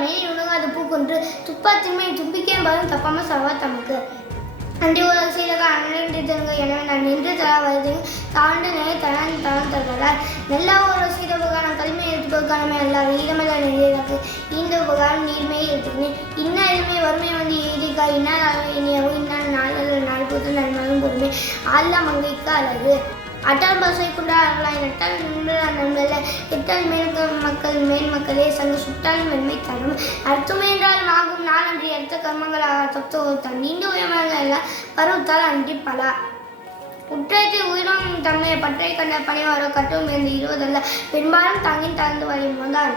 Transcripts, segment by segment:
மேனி உணகாது பூக்கொன்று துப்பாத்தின்மை தும்பிக்கேன் பலம் தப்பாமல் சவா தமக்கு அன்றி ஒரு சீலக அன்றிருங்க எனவே நான் நின்று தர வருது தாண்டு நே தரன் தரம் தருகிறார் நல்ல ஒரு சீத உபகாரம் கல்மை எழுத்து உபகாரமே அல்ல ஈரமல்ல நெறியதற்கு இந்த உபகாரம் நீர்மையை எடுத்துக்கிறேன் இன்ன எதுவுமே வறுமை வந்து எழுதிக்கா இன்னா இனியவோ இன்னும் நாள் புது நன்மையும் பொறுமை அல்ல மங்கைக்கு அழகு அட்டால் பசை கொண்டார்களாய் நட்டால் நண்பல்ல இட்டால் மக்கள் மேல் மக்களே சங்க சுட்டால் மென்மை தரும் அர்த்தம் என்றால் ஆகும் நாள் அன்றி அடுத்த கர்மங்களாக தத்துவத்தான் நீண்ட உயர்மல்ல பருவத்தால் அன்றி பல உற்றத்தை உயிரும் தம்மை பற்றை கண்ட பணிவாரோ கட்டும் என்று இருவதல்ல பெரும்பாலும் தங்கின் தந்து வரையும்தான்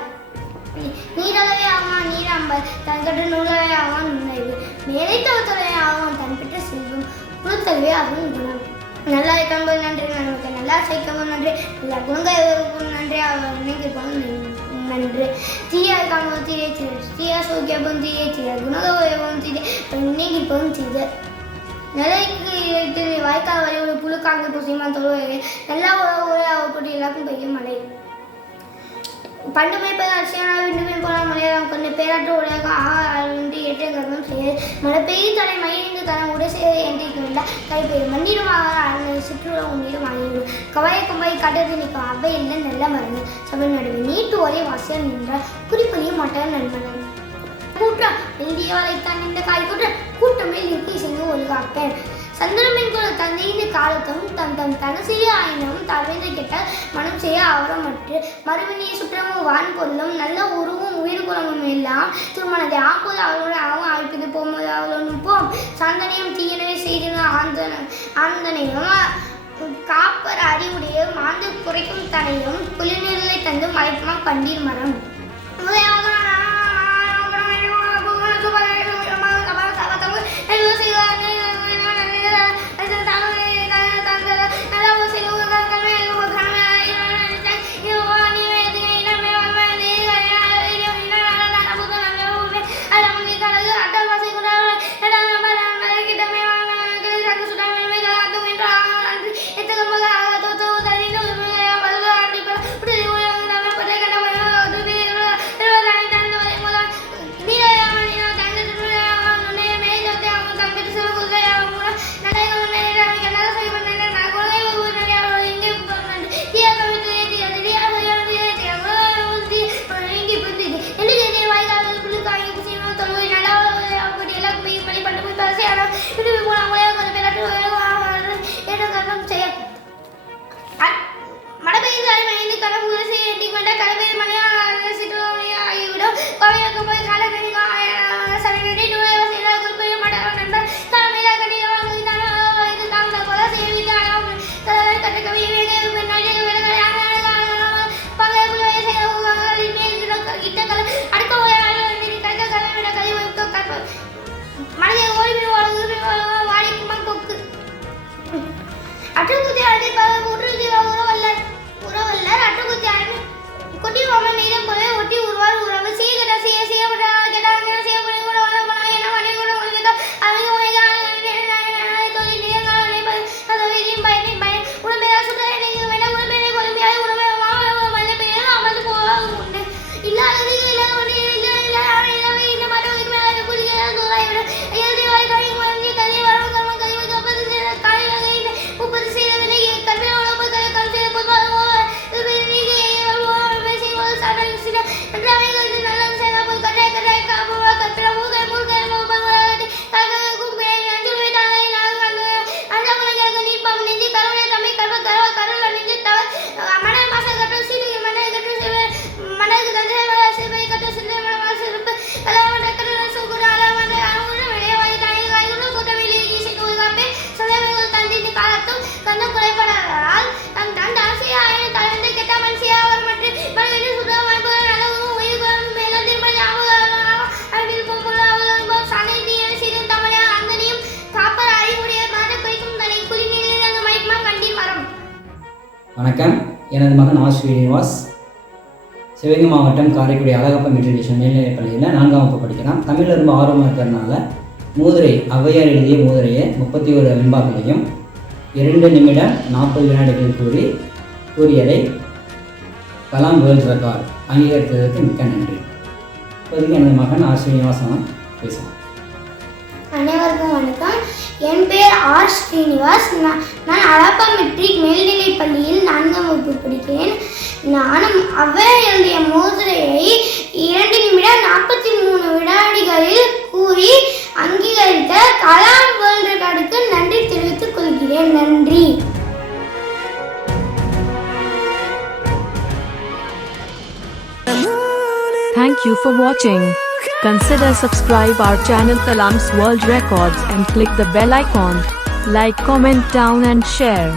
நீரளவே ஆவான் நீராம்பல் தன் கற்று நூலவே ஆவான் நுழைவு மேலை தவத்துறை ஆவான் தன் பெற்ற செல்வம் குழுத்தல்வே ஆகும் குணம் நல்லா இருக்கம்போது நன்றி நமக்கு நல்லா சேர்க்கவும் நன்றி நல்லா குணங்கும் நன்றி அவர் நினைக்கிறப்போம் நன்றி தீயா இருக்காம்போது தீரே தீர தீயா சோக்கியப்போம் தீரே தீர குணகவும் தீரே நினைக்கிறப்போம் தீர நிலைக்கு வாய்க்கால் வரை ஒரு புழுக்காங்க பூசியமா தொழுவது நல்லா ஒரே போட்டு எல்லாருக்கும் பெய்யும் மழை பண்டுமை பெயர் அரிசியானால் விண்டுமை போனால் மலையாளம் கொண்டு பேராற்று உலக ஆண்டு ஏற்ற கர்மம் செய்ய மழை பெய்யும் தலை மயிலிருந்து தரம் உடை செய்ய என்றிருக்கவில்லை கை பெய்யும் மண்ணிடுமாக சுற்றுலா உன்னிடம் ஆகிவிடும் கவாய கம்பாய் கட்டத்தை நிற்கும் அவை இல்லை நல்ல மருந்து சபை நடுவே நீட்டு ஒரே வாசியால் நின்றார் குறிப்பணியும் மாட்டார் நண்பன் கூட்டம் எழுதிய வளைத்தான் இந்த காய் கூட்டமே நிற்கி செய்து ஒழுகாப்பேன் சந்திரமின் குல தந்தையின் காலத்தும் தம் தனசிறிய ஆயினும் தவிர்த்து கெட்டால் மனம் செய்ய அவரமற்று மறுவினிய சுற்றமும் வான் பொருளும் நல்ல உருவும் உயிர் குலமும் எல்லாம் திருமணத்தை ஆம்போது அவளோட அவன் அழைப்பது போகும்போது அவளோடு போம் சாந்தனையும் தீயனவே செய்த ஆந்தனையும் காப்பர் அறிவுடைய மாந்து குறைக்கும் தனையும் குளிர்நிலை தந்து மலைப்புமா கண்டீர் மரம் வணக்கம், எனது மகன் ஆர் ஸ்ரீனிவாஸ். சிவகங்கை மாவட்டம் காரைக்குடி அழகப்பா மெட்ரிகுலேஷன் மேல்நிலைப்பள்ளியில் 4ஆம் வகுப்பு படிக்கிறான். தமிழில் ரொம்ப ஆர்வமாக இருக்கிறதுனால மூதுரை ஔவையார் எழுதிய மூதுரையை 31 வெண்பாக்களையும் 2 நிமிடம் 40 வினாடிகள் கூறியதை கலாம் வேர்ல்ட் ரெக்கார்ட் அங்கீகரித்ததற்கு மிக்க நன்றி. இப்போதைக்கு எனது மகன் ஆர் ஸ்ரீனிவாசன் பேசுகிறேன். அனைவருக்கும் வணக்கம். என் பெயர் ஆர் ஸ்ரீனிவாஸ். நான் அழப்பா மெட்ரிக் மேல்நிலைப் பள்ளியில் 4ஆம் வகுப்பு படிக்கிறேன். நானும் ஔவையார் எழுதிய மோதிரையை 2 நிமிடம் 43 வினாடிகளில் கூறி அங்கீகரித்த கலாம் வேர்ல்ட் ரெக்கார்டுக்கு நன்றி தெரிவித்துக் கொள்கிறேன். நன்றி. Thank you for watching. Consider subscribe our channel Kalam's World Records and click the bell icon. Like, comment down and share.